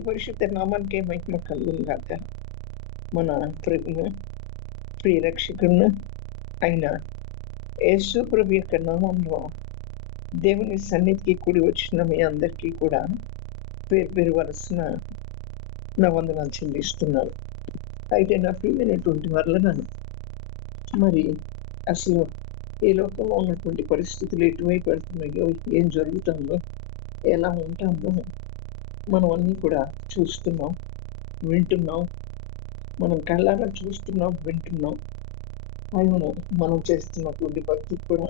దేవుని పరిశుద్ధ నామానికే మహిమ కలుగును గాక. మన ప్రభును ప్రియరక్షకుడును అయిన యేసు ప్రభు యొక్క నామంలో దేవుని సన్నిధికి కూడి వచ్చిన మీ అందరికీ కూడా పేరు పేరు వలసిన నా వందనాలు చెల్లిస్తున్నాను. అయితే నా ప్రియమైనటువంటి వలన మరి అసలు ఈ లోకంలో ఉన్నటువంటి పరిస్థితులు ఎటువైపు వెళ్తున్నాయో, ఏం జరుగుతుందో, ఎలా ఉంటామో మనం అన్నీ కూడా చూస్తున్నాం, వింటున్నాం. మనం కళ్ళారా చూస్తున్నాం, వింటున్నాం. అవును, మనం చేస్తున్నటువంటి భక్తికి కూడా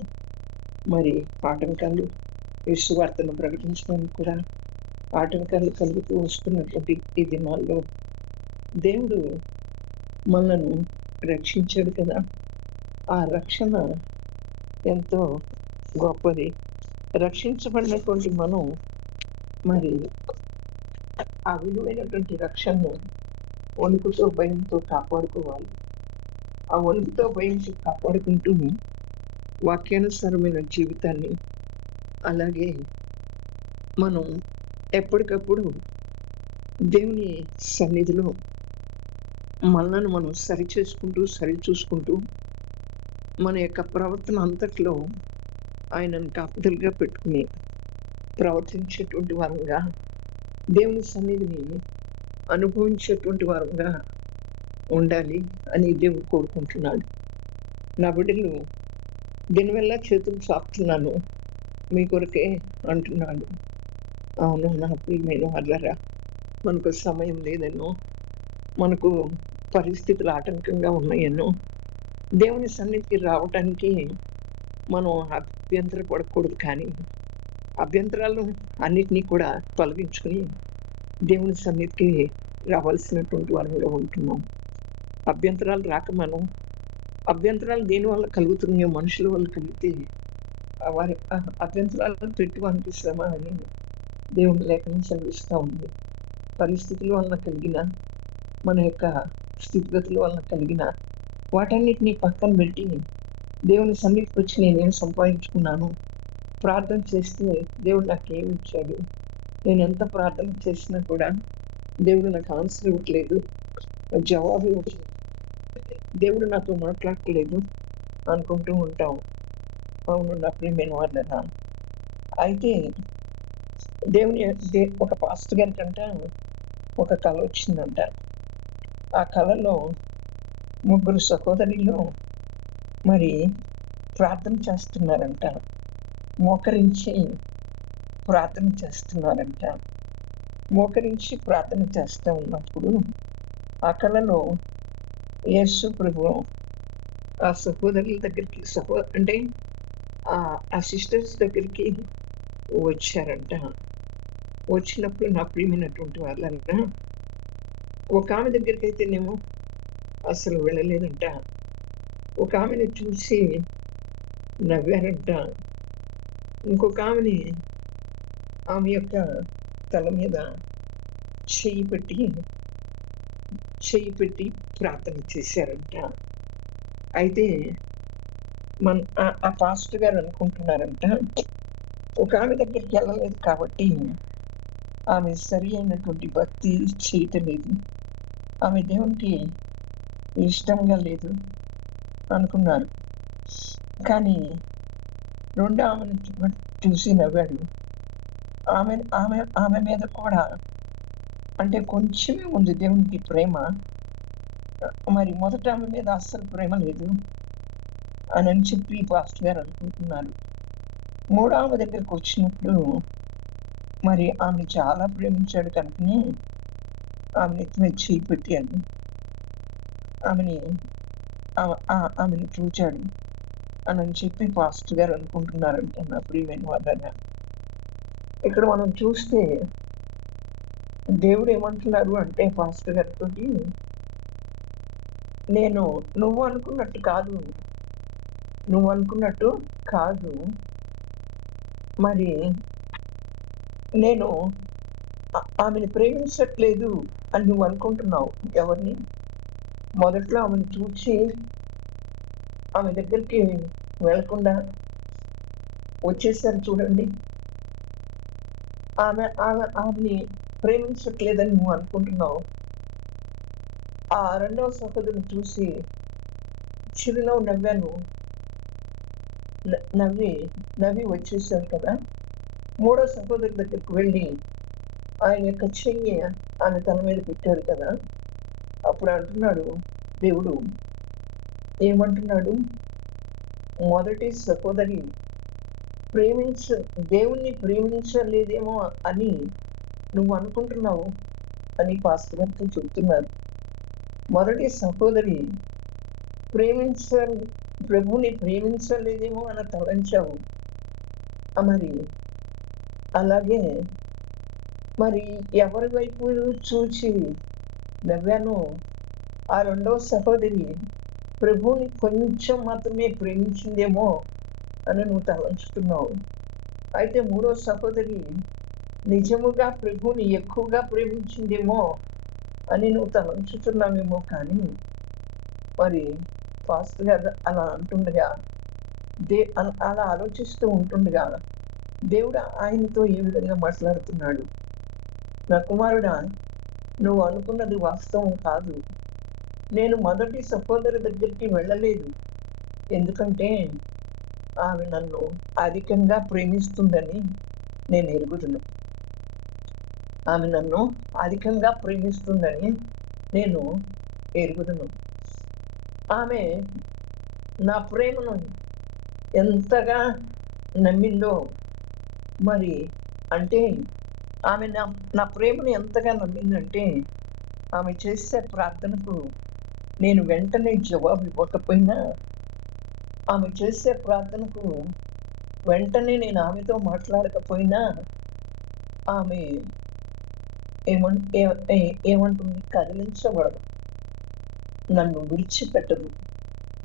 మరి ఆటంకాలు, యేసువార్తను ప్రకటించడానికి కూడా ఆటంకాలు కలుగుతూ వస్తున్నటువంటి ఈ దినాల్లో దేవుడు మనల్ని రక్షించాడు కదా. ఆ రక్షణ ఎంతో గొప్పది. రక్షించబడినటువంటి మనం మరి ఆ విలువైనటువంటి రక్షణను వణుకుతో భయంతో కాపాడుకోవాలి. ఆ వణుకుతో భయంతో కాపాడుకుంటూ వాక్యానుసారమైన జీవితాన్ని, అలాగే మనం ఎప్పటికప్పుడు దేవుని సన్నిధిలో మనల్ని మనం సరిచూసుకుంటూ మన యొక్క ప్రవర్తన అంతట్లో ఆయనను కాపుదలుగా పెట్టుకుని ప్రవర్తించేటువంటి వారంగా, దేవుని సన్నిధిని అనుభవించేటువంటి వారంగా ఉండాలి అని దేవుడు కోరుకుంటున్నాడు. నా బిడ్డలు దీనివల్ల చేతులు చాపుతున్నాను మీ కొరకే అంటున్నాడు. అవును నా ప్రియమైన వాళ్ళరా, మనకు సమయం లేదనో, మనకు పరిస్థితులు ఆటంకంగా ఉన్నాయనో దేవుని సన్నిధికి రావటానికి మనం అభ్యంతర పడకూడదు. కానీ అభ్యంతరాలు అన్నిటినీ కూడా తొలగించుకుని దేవుని సన్నిధికి రావాల్సినటువంటి వారిలో ఉంటున్నాం. అభ్యంతరాలు రాక మనం అభ్యంతరాలు దేని వల్ల కలుగుతున్నాయో, మనుషుల వల్ల కలిగితే వారి అభ్యంతరాలను పెట్టి వారికి శ్రమ అని దేవుని లేఖనం సెలవిస్తూ ఉంది. పరిస్థితుల వలన కలిగిన, మన యొక్క స్థితిగతుల వలన కలిగిన వాటన్నిటినీ పక్కన పెట్టి దేవుని సన్నిధికి వచ్చి నేనేం సంపాదించుకున్నాను, ప్రార్థన చేస్తే దేవుడు నాకేమి ఇచ్చాడు, నేను ఎంత ప్రార్థన చేసినా కూడా దేవుడు నాకు ఆన్సర్ ఇవ్వట్లేదు, జవాబు ఇవ్వట్లేదు, దేవుడు నాతో మాట్లాడట్లేదు అనుకుంటూ ఉంటాం. అవును నా ప్రియమైన వాళ్ళరా, అయితే ఒక పాస్టర్ గారికంట ఒక కళ వచ్చిందంట. ఆ కళలో 3 సహోదరులు మరి ప్రార్థన చేస్తున్నారంట, మోకరించి ప్రార్థన చేస్తున్నారంట. మోకరించి ప్రార్థన చేస్తూ ఉన్నప్పుడు ఆ కళలో యేసు ప్రభు ఆ సహోదరుల దగ్గరికి అంటే ఆ సిస్టర్స్ దగ్గరికి వచ్చారంట. వచ్చినప్పుడు నా ప్రియమైనటువంటి వాళ్ళంతా ఒక ఆమె దగ్గరికి అయితేనేమో అసలు వెళ్ళలేదంట. ఒక ఆమెను చూసి నవ్వారంట. ఇంకొక ఆమెని ఆమె యొక్క తల మీద చెయ్యి పెట్టి ప్రార్థన చేశారంట. అయితే ఆ పాస్టర్ గారు అనుకుంటున్నారంట, ఒక ఆమె దగ్గరికి వెళ్ళలేదు కాబట్టి ఆమె సరి అయినటువంటి భక్తి చేయటం లేదు, ఆమె దేవునికి ఇష్టంగా లేదు అనుకున్నారు. కానీ రెండో ఆమెను చూసి నవ్వాడు. ఆమె మీద కూడా అంటే కొంచెమే ఉంది దేవునికి ప్రేమ, మరి మొదట ఆమె మీద అస్సలు ప్రేమ లేదు అని చెప్పి పాస్టర్ గారు అనుకుంటున్నారు. మూడో ఆమె దగ్గరికి వచ్చినప్పుడు మరి ఆమె చాలా ప్రేమించాడు కనుకనే ఆమె నెత్తి మీద చేయి పెట్టాడు, ఆమెను చూచాడు అని చెప్పి పాస్టర్ గారు అనుకుంటున్నారంట. నా ప్రియమైన వాళ్ళ, ఇక్కడ మనం చూస్తే దేవుడు ఏమంటున్నారు అంటే పాస్టర్ గారితో, నువ్వు అనుకున్నట్టు కాదు, మరి నేను ఆమెను ప్రేమించట్లేదు అని నువ్వు అనుకుంటున్నావు. ఎవరిని? మొదట్లో ఆమెను చూసి ఆమె దగ్గరికి వెళ్లకుండా వచ్చేసారు చూడండి. ఆమెని ప్రేమించట్లేదని నువ్వు అనుకుంటున్నావు. ఆ రెండవ సహోదరుని చూసి చిరునవ్వు నవ్వాను. నవ్వి నవ్వి వచ్చేసాడు కదా. మూడో సహోదరు దగ్గరికి వెళ్ళి ఆయన యొక్క చెయ్యి ఆమె తల మీద పెట్టాడు కదా. అప్పుడు అంటున్నాడు దేవుడు, ఏమంటున్నాడు, మొదటి సహోదరి దేవుణ్ణి ప్రేమించలేదేమో అని నువ్వు అనుకుంటున్నావు అని పాస్టర్ గారితో చెప్తున్నారు. మొదటి సహోదరి ప్రభుని ప్రేమించలేదేమో అని తలంచావు. మరి అలాగే మరి ఎవరి వైపు చూచి నవ్వాను, ఆ రెండవ సహోదరి ప్రభువుని కొంచెం మాత్రమే ప్రేమించిందేమో అని నువ్వు తలంచుతున్నావు. అయితే మూడో సహోదరి నిజముగా ప్రభువుని ఎక్కువగా ప్రేమించిందేమో అని నువ్వు తలంచుతున్నావేమో. కానీ మరి పాస్టర్ గారు అలా అంటుండగా, అలా ఆలోచిస్తూ ఉంటుండగా దేవుడు ఆయనతో ఈ విధంగా మాట్లాడుతున్నాడు, నా కుమారుడా, నువ్వు అనుకున్నది వాస్తవం కాదు. నేను మొదటి సహోదరి దగ్గరికి వెళ్ళలేదు, ఎందుకంటే ఆమె నన్ను అధికంగా ప్రేమిస్తుందని నేను ఎరుగుదును. ఆమె నన్ను అధికంగా ప్రేమిస్తుందని నేను ఎరుగుదును. ఆమె నా ప్రేమను ఎంతగా నమ్మిందో, మరి అంటే ఆమె నా ప్రేమను ఎంతగా నమ్మిందంటే, ఆమె చేసే ప్రార్థనకు నేను వెంటనే జవాబు ఇవ్వకపోయినా, ఆమె చేసే ప్రార్థనకు వెంటనే నేను ఆమెతో మాట్లాడకపోయినా, ఆమె ఏమంటుంది, కదిలించబడదు, నన్ను విడిచిపెట్టదు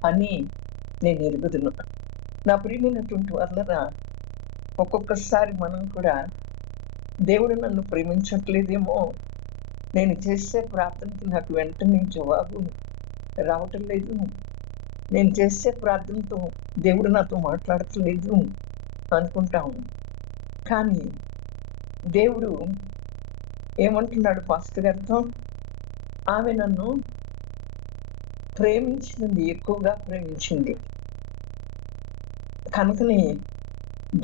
అని నేను ఎరుగుదును. నా ప్రియమైనటువంటి వాళ్ళరా, ఒక్కొక్కసారి మనం కూడా దేవుడు నన్ను ప్రేమించట్లేదేమో, నేను చేసే ప్రార్థనకి నాకు వెంటనే జవాబు రావటం లేదు, నేను చేసే ప్రార్థనతో దేవుడు నాతో మాట్లాడట్లేదు అనుకుంటాము. కానీ దేవుడు ఏమంటున్నాడు పాస్టర్ గారితో, ఆమె నన్ను ప్రేమించింది, ఎక్కువగా ప్రేమించింది కనుకనే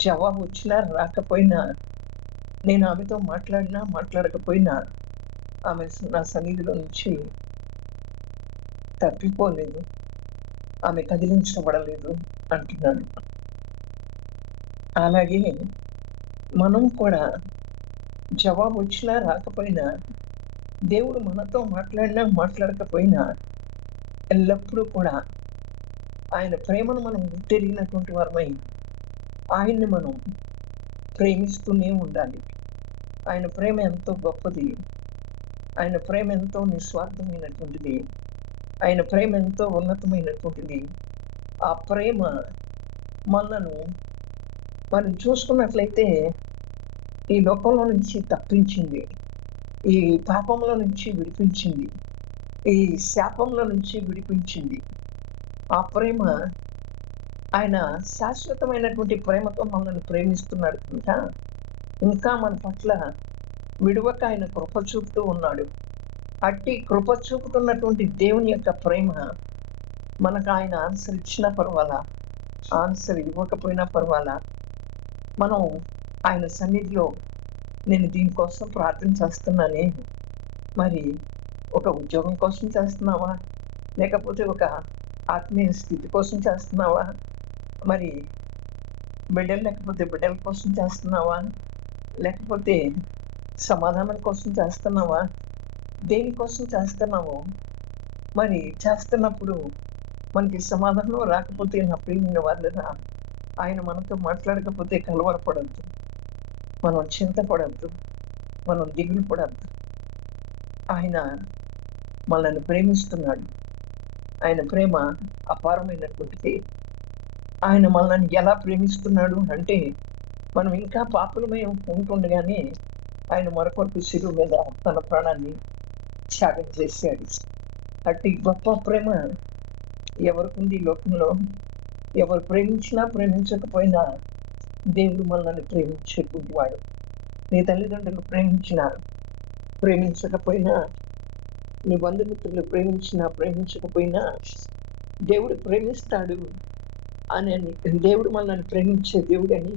జవాబు వచ్చినా రాకపోయినా, నేను ఆమెతో మాట్లాడకపోయినా ఆమె నా సన్నిధిలో నుంచి తప్పిపోలేదు, ఆమె కదిలించబడలేదు అంటున్నాడు. అలాగే మనం కూడా జవాబు వచ్చినా రాకపోయినా, దేవుడు మనతో మాట్లాడకపోయినా, ఎల్లప్పుడూ కూడా ఆయన ప్రేమను మనం గుర్తెరిగినటువంటి వారమై ఆయన్ని మనం ప్రేమిస్తూనే ఉండాలి. ఆయన ప్రేమ ఎంతో గొప్పది, ఆయన ప్రేమ ఎంతో నిస్వార్థమైనటువంటిది, ఆయన ప్రేమ ఎంతో ఉన్నతమైనటువంటిది. ఆ ప్రేమ మనను మనం చూసుకున్నట్లయితే ఈ లోకంలో నుంచి తప్పించింది, ఈ పాపంలో నుంచి విడిపించింది, ఈ శాపంలో నుంచి విడిపించింది. ఆ ప్రేమ, ఆయన శాశ్వతమైనటువంటి ప్రేమతో మనల్ని ప్రేమిస్తున్నాడు కనుక ఇంకా మన పట్ల విడువక ఆయన కృప చూపుతూ ఉన్నాడు. అట్టి కృప చూపుతున్నటువంటి దేవుని యొక్క ప్రేమ మనకు ఆయన ఆన్సర్ ఇచ్చినా పర్వాలా, ఆన్సర్ ఇవ్వకపోయినా పర్వాలా, మనం ఆయన సన్నిధిలో నేను దీనికోసం ప్రార్థన చేస్తున్నానే, మరి ఒక ఉద్యోగం కోసం చేస్తున్నావా, లేకపోతే ఒక ఆత్మీయ స్థితి కోసం చేస్తున్నావా, మరి బిడ్డలు లేకపోతే బిడ్డల కోసం చేస్తున్నావా, లేకపోతే సమాధానం కోసం చేస్తున్నావా, దేనికోసం చేస్తున్నావో, మరి చేస్తున్నప్పుడు మనకి సమాధానం రాకపోతే నా ప్రియమైన వాళ్ళరా, ఆయన మనతో మాట్లాడకపోతే కలవరపడద్దు, మనం చింతపడద్దు, మనం దిగులు పడద్దు. ఆయన మనల్ని ప్రేమిస్తున్నాడు. ఆయన ప్రేమ అపారమైనటువంటిది. ఆయన మనల్ని ఎలా ప్రేమిస్తున్నాడు అంటే, మనం ఇంకా పాపులమై ఉంటుండగానే ఆయన మరొకరికి శిలువ మీద తన ప్రాణాన్ని త్యాగం చేశాడు. అట్టి గొప్ప ప్రేమ ఎవరికి లోకంలో, ఎవరు ప్రేమించినా ప్రేమించకపోయినా దేవుడు మనల్ని ప్రేమించేటువంటి వాడు. నీ తల్లిదండ్రులు ప్రేమించినారు, ప్రేమించకపోయినా, నీ బంధుమిత్రులు ప్రేమించినా ప్రేమించకపోయినా దేవుడు ప్రేమిస్తాడు అని దేవుడు మనల్ని ప్రేమించే దేవుడని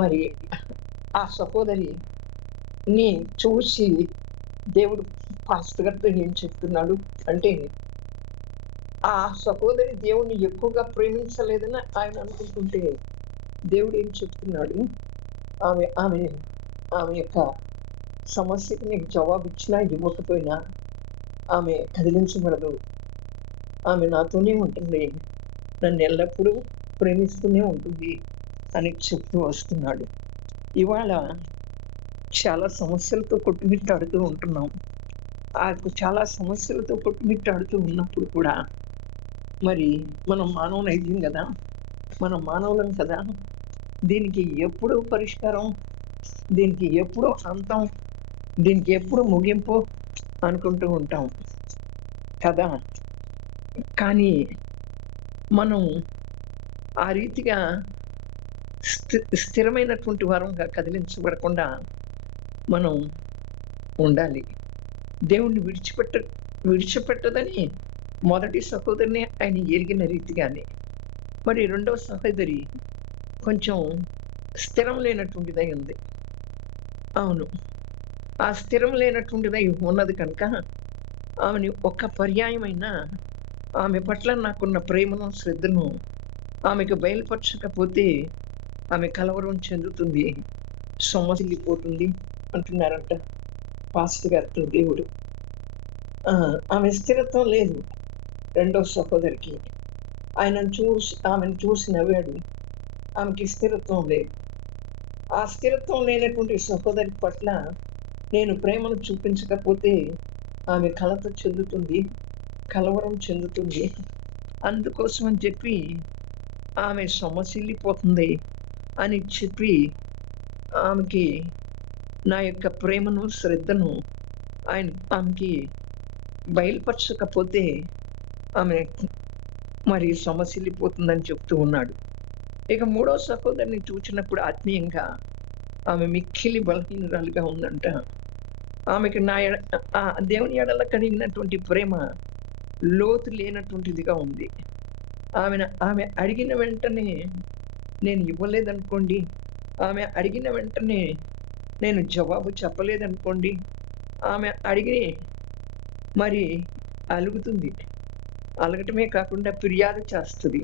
మరి ఆ సహోదరిని చూసి దేవుడు పాస్టర్ గారితో ఏం చెప్తున్నాడు అంటే, ఆ సహోదరి దేవుణ్ణి ఎక్కువగా ప్రేమించలేదని ఆయన అనుకుంటుంటే దేవుడు ఏం చెప్తున్నాడు, ఆమె ఆమె ఆమె యొక్క సమస్యకి నీకు జవాబు ఇచ్చినా ఇవ్వకపోయినా ఆమె కదిలించబడదు. ఆమె నాతోనే ఉంటుంది, నన్ను ఎల్లప్పుడూ ప్రేమిస్తూనే ఉంటుంది అని చెప్తూ వస్తున్నాడు. ఇవాళ చాలా సమస్యలతో కొట్టుమిట్టాడుతూ ఉంటున్నాం. చాలా సమస్యలతో కొట్టుమిట్టాడుతూ ఉన్నప్పుడు కూడా మరి మనం మానవ నైజం కదా, మనం మానవులం కదా, దీనికి ఎప్పుడు పరిష్కారం, దీనికి ఎప్పుడు అంతం, దీనికి ఎప్పుడు ముగింపు అనుకుంటూ ఉంటాం కదా. కానీ మనం ఆ రీతిగా స్థిరమైనటువంటి వారంగా కదిలించబడకుండా మనం ఉండాలి. దేవుణ్ణి విడిచిపెట్టదని మొదటి సహోదరిని ఆయన ఎరిగిన రీతిగానే మరి రెండవ సహోదరి కొంచెం స్థిరం లేనటువంటిదై ఉంది. అవును, ఆ స్థిరం లేనటువంటిదై ఉన్నది కనుక ఆమెని ఒక్క పర్యాయమైనా ఆమె పట్ల నాకున్న ప్రేమను శ్రద్ధను ఆమెకు బయలుపరచకపోతే ఆమె కలవరం చెందుతుంది, సొమ్మసిల్లిపోతుంది అంటున్నారంట పాస్టర్ గారితో దేవుడు. ఆమె స్థిరత్వం లేదు రెండో సహోదరికి. ఆమెను చూసి నవ్వాడు, ఆమెకి స్థిరత్వం లేదు. ఆ స్థిరత్వం లేనటువంటి సహోదరి పట్ల నేను ప్రేమను చూపించకపోతే ఆమె కలత చెందుతుంది, కలవరం చెందుతుంది. అందుకోసం అని చెప్పి ఆమె సొమ్మసిల్లిపోతుంది అని చెప్పి ఆమెకి నా యొక్క ప్రేమను శ్రద్ధను ఆమెకి బయలుపరచకపోతే ఆమె మరి సొమ్మసిల్లిపోతుందని చెప్తూ ఉన్నాడు. ఇక మూడో సహోదరిని చూసినప్పుడు ఆత్మీయంగా ఆమె మిక్కిలి బలహీనురాలుగా ఉందంట. ఆమెకి దేవుని ఎడల కలిగినటువంటి ప్రేమ లోతు లేనటువంటిదిగా ఉంది. ఆమె అడిగిన వెంటనే నేను ఇవ్వలేదనుకోండి, ఆమె అడిగిన వెంటనే నేను జవాబు చెప్పలేదనుకోండి, ఆమె అడిగి మరి అలుగుతుంది. అలగటమే కాకుండా ఫిర్యాదు చేస్తుంది.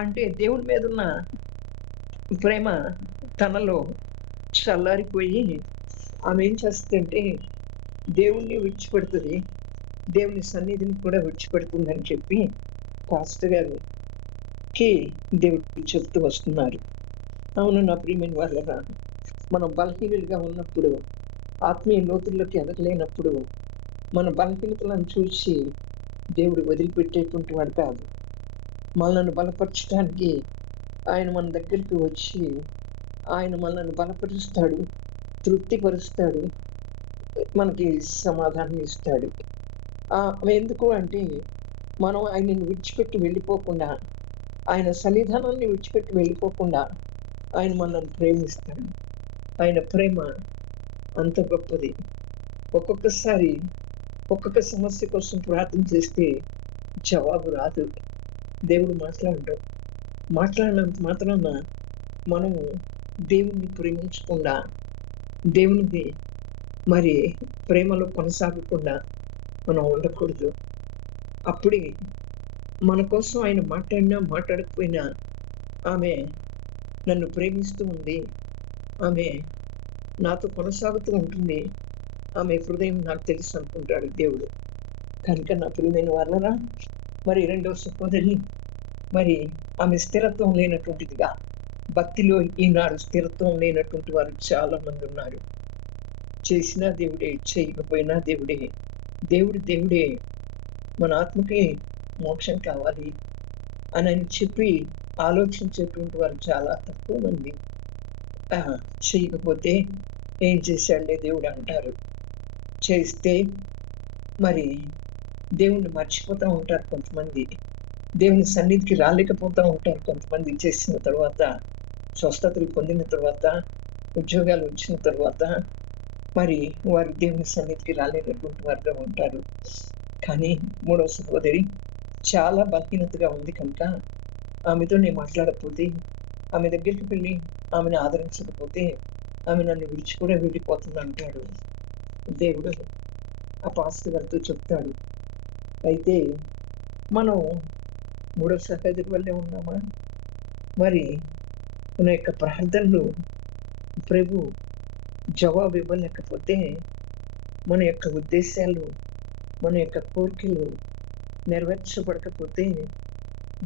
అంటే దేవుని మీద ఉన్న ప్రేమ తనలో చల్లారిపోయి ఆమె ఏం చేస్తుందంటే దేవుణ్ణి విడిచిపెడుతుంది, దేవుని సన్నిధిని కూడా విడిచిపెడుతుందని చెప్పి పాస్టర్ గారికి దేవుడు చెప్తూ వస్తున్నారు. అవును నా ప్రియమైన వాళ్ళగా, మనం బలహీనులుగా ఉన్నప్పుడు, ఆత్మీయ లోతుల్లోకి ఎదగలేనప్పుడు మన బలహీనతలను చూసి దేవుడు వదిలిపెట్టేటువంటి వాడు కాదు. మనల్ని బలపరచడానికి ఆయన మన దగ్గరికి వచ్చి ఆయన మనల్ని బలపరుస్తాడు, తృప్తిపరుస్తాడు, మనకి సమాధానం ఇస్తాడు. ఎందుకు అంటే మనం ఆయనను విడిచిపెట్టి వెళ్ళిపోకుండా, ఆయన సన్నిధానాన్ని విడిచిపెట్టి వెళ్ళిపోకుండా ఆయన మనల్ని ప్రేమిస్తాడు. ఆయన ప్రేమ అంత గొప్పది. ఒక్కొక్కసారి ఒక్కొక్క సమస్య కోసం ప్రార్థన చేస్తే జవాబు రాదు, దేవుడు మాట్లాడినంత మాత్రాన మనము దేవుణ్ణి ప్రేమించకుండా, దేవునికి మరి ప్రేమలో కొనసాగకుండా మనం ఉండకూడదు. అప్పుడే మన కోసం ఆయన మాట్లాడినా మాట్లాడకపోయినా ఆమె నన్ను ప్రేమిస్తూ ఉంది, ఆమె నాతో కొనసాగుతూ ఉంటుంది, ఆమె హృదయం నాకు తెలుసు అనుకుంటాడు దేవుడు. కనుక నా ప్రియమైన వాళ్ళరా, మరి రెండవ సహోదరి మరి ఆమె స్థిరత్వం లేనటువంటిదిగా, భక్తిలో ఈనాడు స్థిరత్వం లేనటువంటి వారు చాలా మంది ఉన్నారు. చేసినా దేవుడే, చేయకపోయినా దేవుడే. దేవుడే మన ఆత్మకి మోక్షం కావాలి అని చెప్పి ఆలోచించేటువంటి వారు చాలా తక్కువ మంది. చేయకపోతే ఏం చేశాడులే దేవుడు అంటారు, చేస్తే మరి దేవుణ్ణి మర్చిపోతూ ఉంటారు కొంతమంది, దేవుని సన్నిధికి రాలేకపోతూ ఉంటారు కొంతమంది. చేసిన తర్వాత, స్వస్థతలు పొందిన తర్వాత, ఉద్యోగాలు వచ్చిన తర్వాత మరి వారు దేవుని సన్నిధికి రాలేనటువంటి వారుగా ఉంటారు. కానీ మూడవ సహోదరి చాలా బలహీనతగా ఉంది కనుక ఆమెతో నేను మాట్లాడకపోతే, ఆమె దగ్గరికి వెళ్ళి ఆమెను ఆదరించకపోతే ఆమె నన్ను విడిచి కూడా వెళ్ళిపోతుంది అంటాడు దేవుడు. ఆ పాస్టర్ గారితో చెప్తాడు. అయితే మనం మూడవ సహోదరి వల్లే ఉన్నామా? మరి మన యొక్క ప్రార్థనలు ప్రభు జవాబు ఇవ్వలేకపోతే, మన యొక్క ఉద్దేశాలు, మన యొక్క కోరికలు నెరవేర్చబడకపోతే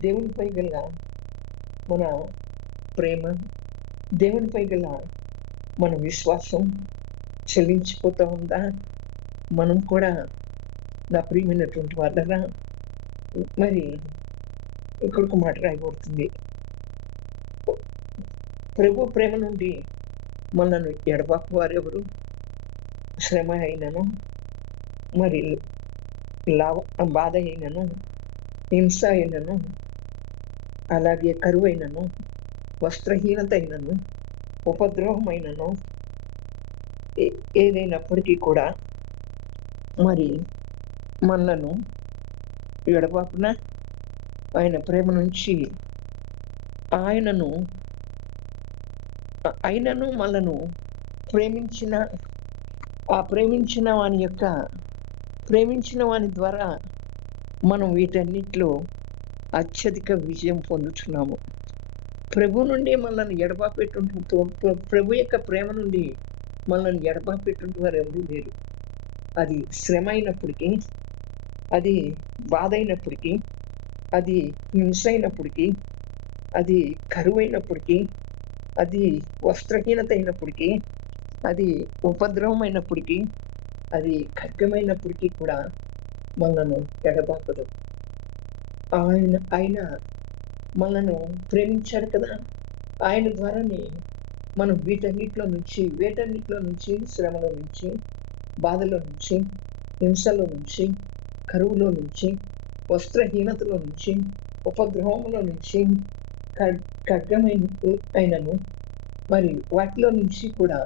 దేవునిపై గల మన ప్రేమ, దేవునిపై గల మన విశ్వాసం చెల్లించిపోతూ ఉందా? మనం కూడా నా ప్రియమైనటువంటి వాళ్ళరా, మరి ఇక్కడ ఒక మాట రాయబడుతుంది. ప్రభు ప్రేమ నుండి మనల్ని ఎడబాపు వారెవరు? శ్రమ అయినను, మరి బాధ అయినను, హింస అయినను, అలాగే కరువు అయినను, వస్త్రహీనత అయినను, ఉపద్రవమైనను ఏదైనప్పటికీ కూడా మరి మనలను ఎడబాపున ఆయన ప్రేమ నుంచి ఆయనను మనను ప్రేమించిన వాని ద్వారా మనం వీటన్నిటిలో అత్యధిక విజయం పొందుతున్నాము. ప్రభు నుండి మనల్ని ఎడబాపేటువంటి ప్రభు యొక్క ప్రేమ నుండి మనల్ని ఎడబాపేటువంటి వారు ఎవరూ లేరు. అది శ్రమ అయినప్పటికీ, అది బాధ అయినప్పటికీ, అది హింస అయినప్పటికీ, అది కరువు అయినప్పటికీ, అది వస్త్రహీనత అయినప్పటికీ, అది ఉపద్రవం అయినప్పటికీ, అది ఖడ్గమైనప్పటికీ కూడా మనను ఎడబాపదు. ఆయన మనను ప్రేమించాడు కదా. ఆయన ద్వారానే మనం వేటన్నిటిలో నుంచి, శ్రమలో నుంచి, బాధలో నుంచి, హింసలో నుంచి, కరువులో నుంచి, వస్త్రహీనతలో నుంచి, ఉపద్రవంలో నుంచి, ఖడ్గమైనను మరి వాటిలో నుంచి కూడా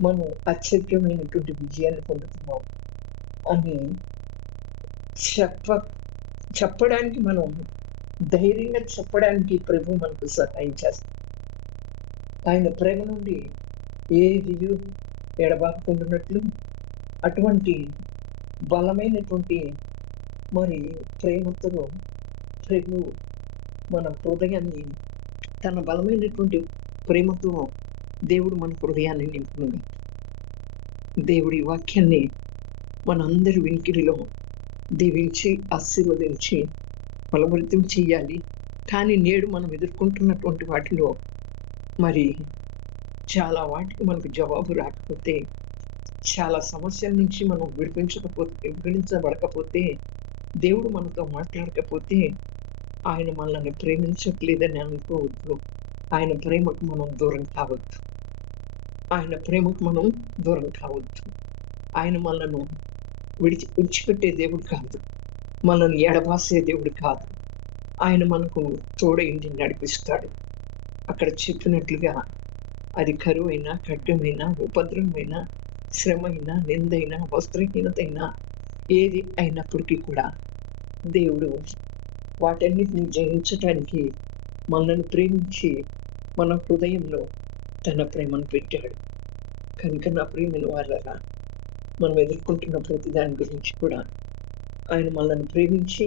మనం అత్యధికమైనటువంటి విజయాన్ని పొందుతున్నాం అని చెప్పడానికి, మనం ధైర్యంగా చెప్పడానికి ప్రభు మనకు సహాయం చేస్తాం. ఆయన ప్రేమ నుండి ఏది ఎడబాపుకుంటున్నట్లు అటువంటి బలమైనటువంటి మరి ప్రేమతో ప్రభు మన హృదయాన్ని, తన బలమైనటువంటి ప్రేమతో దేవుడు మన హృదయాన్ని నింపును. దేవుడి వాక్యాన్ని మనందరి వినికిడిలో దీవించి ఆశీర్వదించి ఫలభరితం చేయాలి. కానీ నేడు మనం ఎదుర్కొంటున్నటువంటి వాటిలో మరి చాలా వాటికి మనకు జవాబు రాకపోతే, చాలా సమస్యల నుంచి మనం విడిపించబడకపోతే, దేవుడు మనతో మాట్లాడకపోతే ఆయన మనల్ని ప్రేమించట్లేదని అనుకోవద్దు. ఆయన ప్రేమకు మనం దూరం కావద్దు. ఆయన మనల్ని విడిచిపెట్టే దేవుడు కాదు. మనల్ని ఎడబాసే దేవుడు కాదు. ఆయన మనకు తోడైంది నడిపిస్తాడు. అక్కడ చెప్పినట్లుగా అది కరువైనా, ఖడ్గమైనా, ఉపద్రవమైనా, శ్రమైనా, నిందైనా, వస్త్రహీనతైనా ఏది అయినప్పటికీ కూడా దేవుడు వాటన్నిటిని జయించటానికి మనల్ని ప్రేమించి మన హృదయంలో తన ప్రేమను పెట్టాడు. కనుక నా ప్రియమైన వాళ్ళరా, మనం ఎదుర్కొంటున్న ప్రతి దాని గురించి కూడా ఆయన మనల్ని ప్రేమించి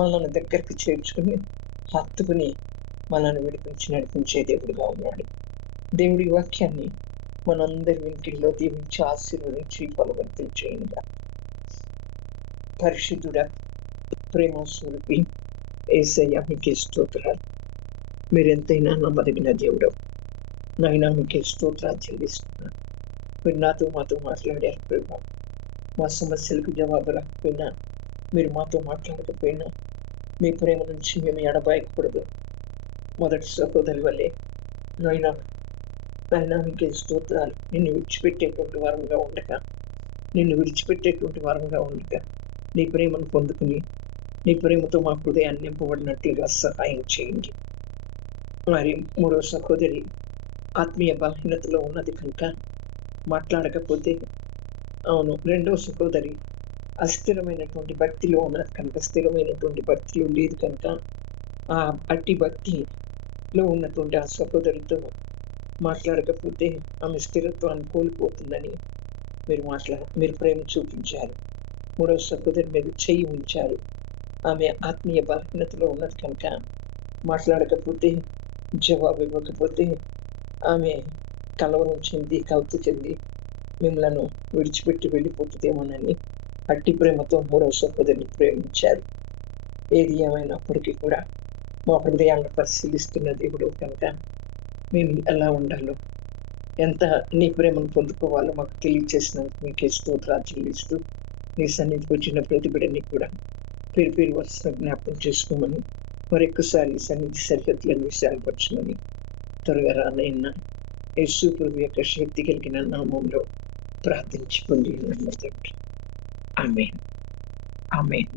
మనల్ని దగ్గరకు చేర్చుకుని హత్తుకుని మనల్ని విడిపించి నడిపించే దేవుడుగా ఉన్నాడు. దేవుడి వాక్యాన్ని మనందరి వినికిడిలో దీవించి ఆశీర్వదించి ఫలవంతం చేయంగా. పరిశుద్ధుడా, ప్రేమ స్వరూపి యేసయ్య, మీకే స్తోత్రాలు. మీరెంతైనా నమ్మదగిన దేవుడు. నాయనా, మీకే స్తోత్రాలు చెల్లిస్తున్నాను. మీరు మాతో మాట్లాడారు ప్రభు. మా సమస్యలకు జవాబు రాకపోయినా, మీరు మాతో మాట్లాడకపోయినా మీ ప్రేమ నుంచి మేము ఎడబాయకూడదు. మొదటి సహోదరి వల్లే నాయనా మీకే స్తోత్రాలు. నిన్ను విడిచిపెట్టేటువంటి వారంగా ఉండగా నీ ప్రేమను పొందుకుని, నీ ప్రేమతో మా హృదయాన్ని నింపబడినట్లుగా సహాయం చేయండి. మరి మూడో సహోదరి ఆత్మీయ బలహీనతలో ఉన్నది కనుక మాట్లాడకపోతే, అవును, రెండో సహోదరి అస్థిరమైనటువంటి భక్తిలో ఉన్నది కనుక, స్థిరమైనటువంటి భక్తిలో లేదు కనుక, ఆ అట్టి భక్తిలో ఉన్నటువంటి ఆ సహోదరితో మాట్లాడకపోతే ఆమె స్థిరత్వాన్ని కోల్పోతుందని మీరు ప్రేమ చూపించారు. మూడవ సహోదరి మీద చెయ్యి ఉంచారు. ఆమె ఆత్మీయ బలహీనతలో ఉన్నది కనుక మాట్లాడకపోతే, జవాబు ఇవ్వకపోతే ఆమె కలవరం చెంది, కలత చెంది మిమ్మలను విడిచిపెట్టి వెళ్ళిపోతుందేమోనని అట్టి ప్రేమతో మూడవ సహోదరిని ప్రేమించారు. ఏది ఏమైనప్పటికీ కూడా మా హృదయాలను పరిశీలిస్తున్న దేవుడు కనుక మేము ఎలా ఉండాలో, ఎంత నీ ప్రేమను పొందుకోవాలో మాకు తెలియచేసినందుకు మీకే స్తోత్రాలు చెల్లిస్తూ, నీ సన్నిధికి వచ్చిన ప్రతి బిడ్డని కూడా పేరు పేరు వరుస జ్ఞాపకం చేసుకోమని, మరొక్కసారి సన్నిధి సరిహద్దులను విశాలపరచమని త్వరగా రానైన యేసు ప్రభు యొక్క శక్తి కలిగిన నామంలో ప్రార్థించి పొంది ఆమేన్. ఆమేన్.